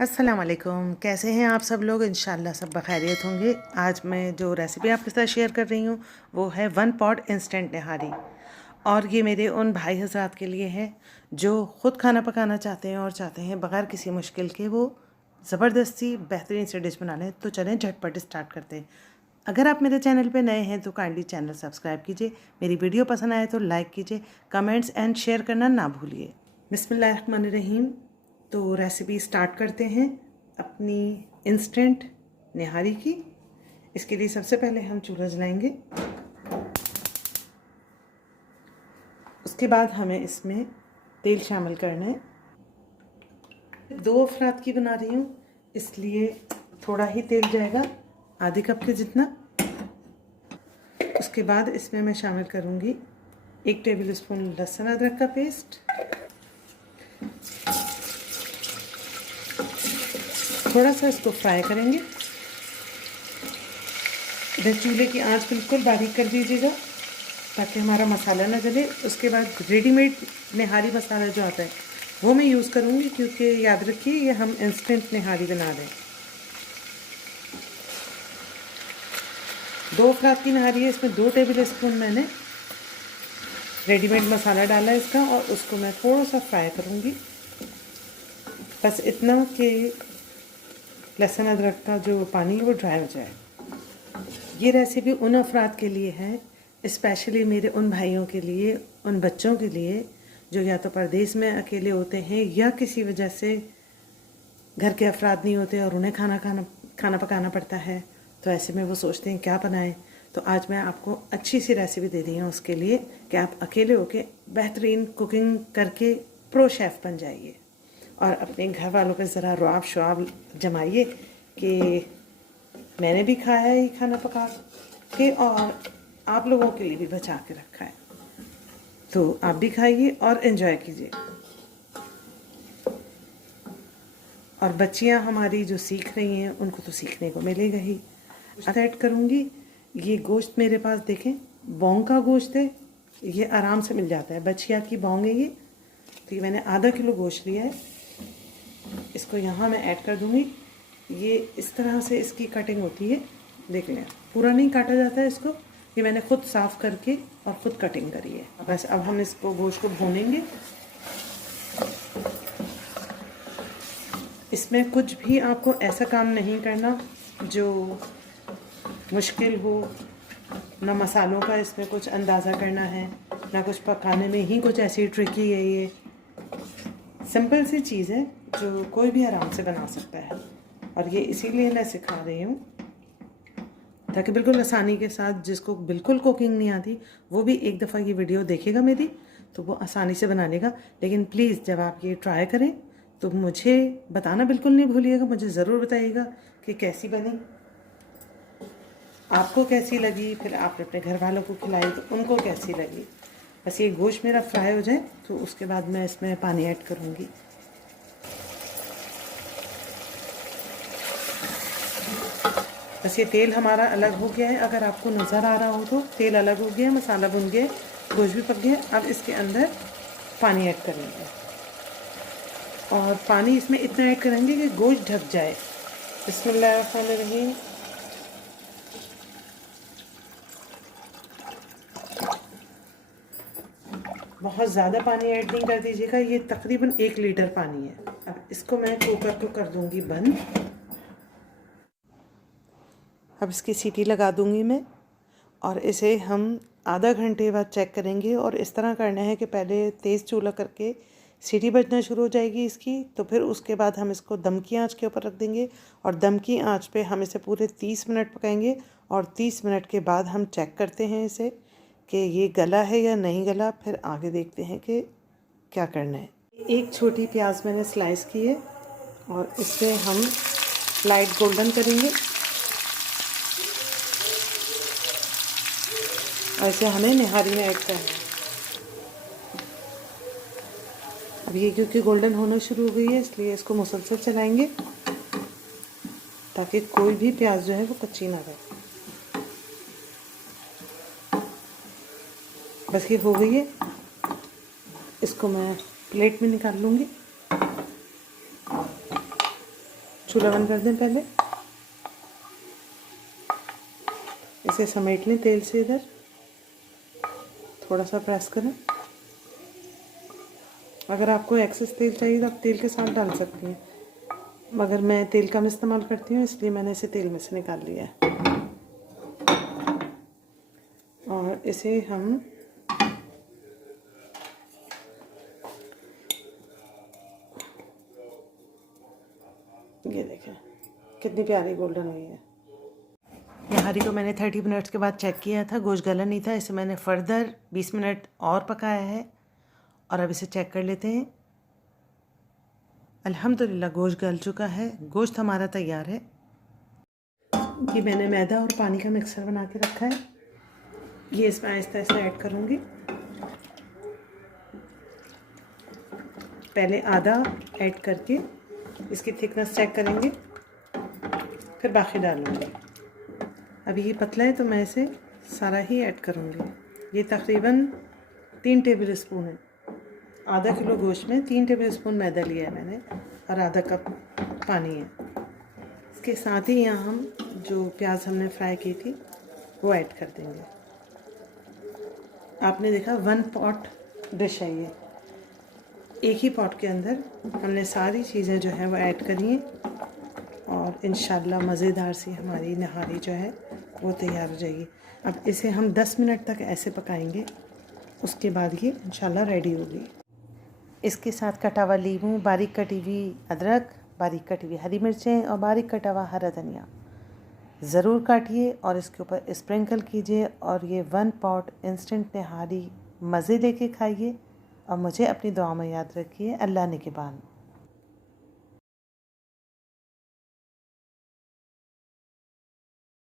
अस्सलाम वालेकुम। कैसे हैं आप सब लोग? इंशाल्लाह सब बखैरियत होंगे। आज मैं जो रेसिपी आपके साथ शेयर कर रही हूँ वो है 1 पॉट इंस्टेंट निहारी। और ये मेरे उन भाई हज़रात के लिए है जो ख़ुद खाना पकाना चाहते हैं और चाहते हैं बग़ैर किसी मुश्किल के वो ज़बरदस्ती बेहतरीन से डिश बना लें। तो चलें झटपट स्टार्ट करते हैं। अगर आप मेरे चैनल पे नए हैं तो काइंडली चैनल सब्सक्राइब कीजिए। मेरी वीडियो पसंद आए तो लाइक कीजिए, कमेंट्स एंड शेयर करना ना भूलिए। बिस्मिल्लाहिर्रहमानिर्रहीम। तो रेसिपी स्टार्ट करते हैं अपनी इंस्टेंट निहारी की। इसके लिए सबसे पहले हम चूल्हा जलाएंगे। उसके बाद हमें इसमें तेल शामिल करना है। 2 अफराद की बना रही हूँ इसलिए थोड़ा ही तेल जाएगा, आधे कप के जितना। उसके बाद इसमें मैं शामिल करूँगी 1 टेबल स्पून लहसुन अदरक का पेस्ट। थोड़ा सा इसको फ्राई करेंगे। इधर चूल्हे की आंच बिल्कुल बारीक कर दीजिएगा ताकि हमारा मसाला ना जले। उसके बाद रेडीमेड निहारी मसाला जो आता है वो मैं यूज़ करूँगी, क्योंकि याद रखिए ये हम इंस्टेंट निहारी बना रहे हैं। 2 अफराद की निहारी है, इसमें 2 टेबल स्पून मैंने रेडीमेड मसाला डाला है इसका, और उसको मैं थोड़ा सा फ्राई करूँगी। बस इतना कि लहसुन अदरक का जो पानी है वो ड्राई हो जाए। ये रेसिपी उन अफराद के लिए है, स्पेशली मेरे उन भाइयों के लिए, उन बच्चों के लिए जो या तो परदेश में अकेले होते हैं या किसी वजह से घर के अफराद नहीं होते और उन्हें खाना पकाना पड़ता है। तो ऐसे में वो सोचते हैं क्या बनाएं। तो आज मैं आपको अच्छी सी रेसिपी दे रही हूँ उसके लिए कि आप अकेले होके बेहतरीन कुकिंग करके प्रो शेफ़ बन जाइए और अपने घर वालों पे ज़रा रुआब शुआब जमाइए कि मैंने भी खाया है ये खाना पका के और आप लोगों के लिए भी बचा के रखा है। तो आप भी खाइए और एंजॉय कीजिए। और बच्चियां हमारी जो सीख रही हैं उनको तो सीखने को मिलेगा ही। ऐड करूँगी ये गोश्त, मेरे पास देखें बौंग का गोश्त है, ये आराम से मिल जाता है। बछिया की बौंग है ये। तो ये मैंने आधा किलो गोश्त लिया है, इसको यहाँ मैं ऐड कर दूँगी। ये इस तरह से इसकी कटिंग होती है, देख लें पूरा नहीं काटा जाता है इसको। ये मैंने खुद साफ़ करके और ख़ुद कटिंग करी है। बस अब हम इसको गोश्त को भूनेंगे। इसमें कुछ भी आपको ऐसा काम नहीं करना जो मुश्किल हो, ना मसालों का इसमें कुछ अंदाज़ा करना है, ना कुछ पकाने में ही कुछ ऐसी ट्रिकी है। ये सिंपल सी चीज़ है जो कोई भी आराम से बना सकता है, और ये इसीलिए मैं सिखा रही हूँ ताकि बिल्कुल आसानी के साथ जिसको बिल्कुल कुकिंग नहीं आती वो भी एक दफ़ा ये वीडियो देखेगा मेरी तो वो आसानी से बना लेगा। लेकिन प्लीज़ जब आप ये ट्राई करें तो मुझे बताना बिल्कुल नहीं भूलिएगा, मुझे ज़रूर बताइएगा कि कैसी बनी, आपको कैसी लगी, फिर आपने अपने घर वालों को खिलाई तो उनको कैसी लगी। बस ये गोश्त मेरा फ्राई हो जाए तो उसके बाद मैं इसमें पानी ऐड करूँगी। बस ये तेल हमारा अलग हो गया है, अगर आपको नज़र आ रहा हो तो तेल अलग हो गया, मसाला भुन गया, गोश्त भी पक गया। अब इसके अंदर पानी ऐड करेंगे और पानी इसमें इतना ऐड करेंगे कि गोश्त ढक जाए। बिस्मिल्लाहिर्रहमानिर्रहीम। बहुत ज़्यादा पानी ऐड नहीं कर दीजिएगा, ये तकरीबन 1 लीटर पानी है। अब इसको मैं कुकर को कर दूंगी बंद। अब इसकी सीटी लगा दूंगी मैं और इसे हम आधा घंटे बाद चेक करेंगे। और इस तरह करना है कि पहले तेज़ चूल्हा करके सीटी बजना शुरू हो जाएगी इसकी, तो फिर उसके बाद हम इसको दम की आंच के ऊपर रख देंगे और दम की आंच पे हम इसे पूरे 30 मिनट पकाएंगे। और 30 मिनट के बाद हम चेक करते हैं इसे कि ये गला है या नहीं गला, फिर आगे देखते हैं कि क्या करना है। एक छोटी प्याज मैंने स्लाइस की है और इसे हम लाइट गोल्डन करेंगे और इसे हमें निहारी में ऐड करना है। अब ये क्योंकि गोल्डन होना शुरू हो गई है इसलिए इसको मुसलसल चलाएंगे ताकि कोई भी प्याज जो है वो कच्ची ना रहे। बस ये हो गई है, इसको मैं प्लेट में निकाल लूँगी। चूल्हा बंद कर दें। पहले इसे समेट लें तेल से, इधर थोड़ा सा प्रेस करें। अगर आपको एक्सेस तेल चाहिए तो आप तेल के साथ डाल सकती हैं, मगर मैं तेल कम इस्तेमाल करती हूँ इसलिए मैंने इसे तेल में से निकाल लिया है। और इसे हम ये देखें कितनी प्यारी गोल्डन हुई है। निहारी को मैंने 30 मिनट्स के बाद चेक किया था, गोश्त गला नहीं था। इसे मैंने फर्दर 20 मिनट और पकाया है और अब इसे चेक कर लेते हैं। अल्हम्दुलिल्लाह गोश्त गल चुका है, गोश्त हमारा तैयार है। ये मैंने मैदा और पानी का मिक्सर बना के रखा है, ये इसमें आहिस्ता आहिस्ता ऐड करूँगी। पहले आधा ऐड करके इसकी थिकनेस चेक करेंगे, फिर बाकी डालूँगी। अभी ये पतला है तो मैं इसे सारा ही ऐड करूँगी। ये तकरीबन 3 टेबल स्पून है। आधा किलो गोश्त में 3 टेबल स्पून मैदा लिया है मैंने और आधा कप पानी है। इसके साथ ही यहाँ हम जो प्याज हमने फ्राई की थी वो ऐड कर देंगे। आपने देखा 1 पॉट डिश है ये, एक ही पॉट के अंदर हमने सारी चीज़ें जो हैं वो ऐड करी हैं और इंशाल्लाह मज़ेदार सी हमारी नहारी जो है वो तैयार हो जाएगी। अब इसे हम 10 मिनट तक ऐसे पकाएंगे, उसके बाद ये इंशाल्लाह रेडी होगी। इसके साथ कटा हुआ लीमू, बारीक कटी हुई अदरक, बारीक कटी हुई हरी मिर्चें और बारीक कटा हुआ हरा धनिया ज़रूर काटिए और इसके ऊपर स्प्रिंकल कीजिए और ये 1 पॉट इंस्टेंट नहारी मज़े लेके खाइए और मुझे अपनी दुआ में याद रखिए। अल्लाह निगहबान।